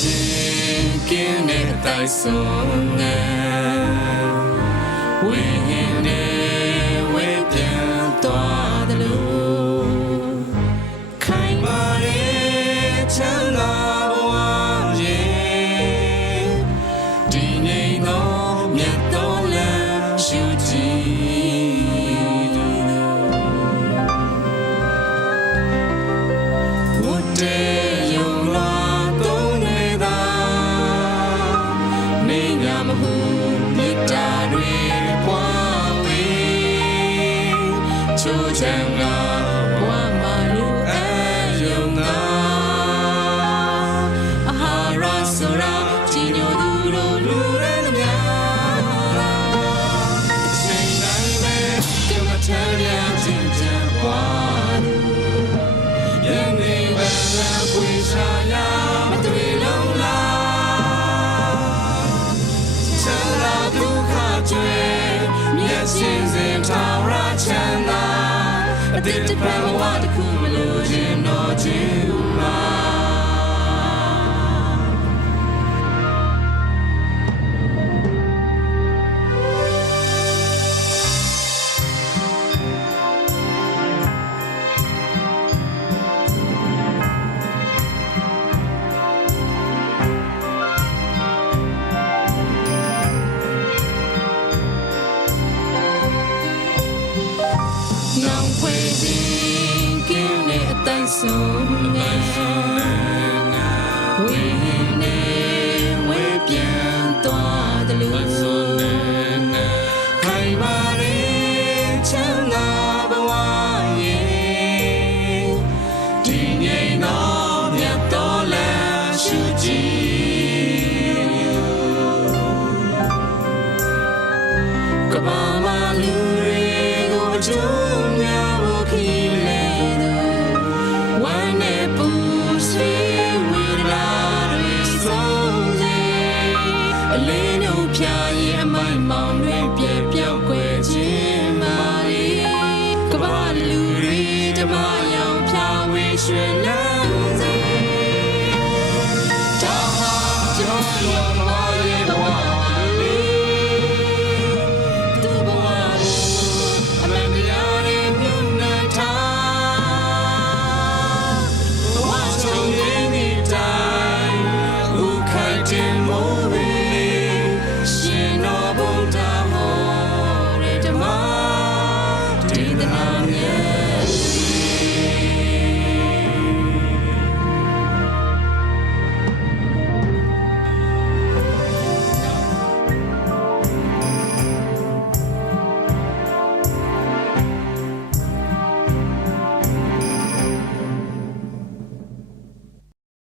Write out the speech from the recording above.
ခြင်းကင်းတဲ့တိုက်ဆုံးငယ်ဝိဟင်းနဲ့ဝေပြန်သွားတယ်လို့ခိုင်မာတဲ့ချမ်းသာဘဝရဲ့ဒီနေတော့မြတ်တော်လမ်းရှုကြည့်ဝတ်တဲ့ချမ်းသာဘဝမှာလူအယုံနာအာဟာရဆိုရာကြည်ညိုသူတို့လူရဲသမျှချိန်တိုင်းပဲကမ္မထမ်းရခြင်းချမ်းပွားလို့ယနေ့ပဲလာပွေရှာရမတွေ့လုံးလားချမ်းသာဒုက္ခကျွေမျက်စိစဉ်ထာဝရချမ်းသာအတိတ်ဘဝတစ်ခုမလို့ခြင်းတော့ခြင်းမှာနောင်ဖွေခြင်းကင်းတဲ့အတိုင်းဆုံးငယ်ဝိဟင်းနဲ့ဝေပြန်သွားတယ်လို့ခိုင်မာတဲ့ချမ်းသာဘဝရဲ့ဒီငြိမ်သောမြတ်တော်လမ်းရှုကြည့်ကမ္ဘာမှာလူတွေကိုအကျိုးအလင်းတို့ဖြာရင်အမိုက်မောင်တွေပြေပြောင်းခွဲခြင်းမာရီကမ္ဘာလူတွေဓမ္မရောင်ဖြာဝေရွှင်လန်း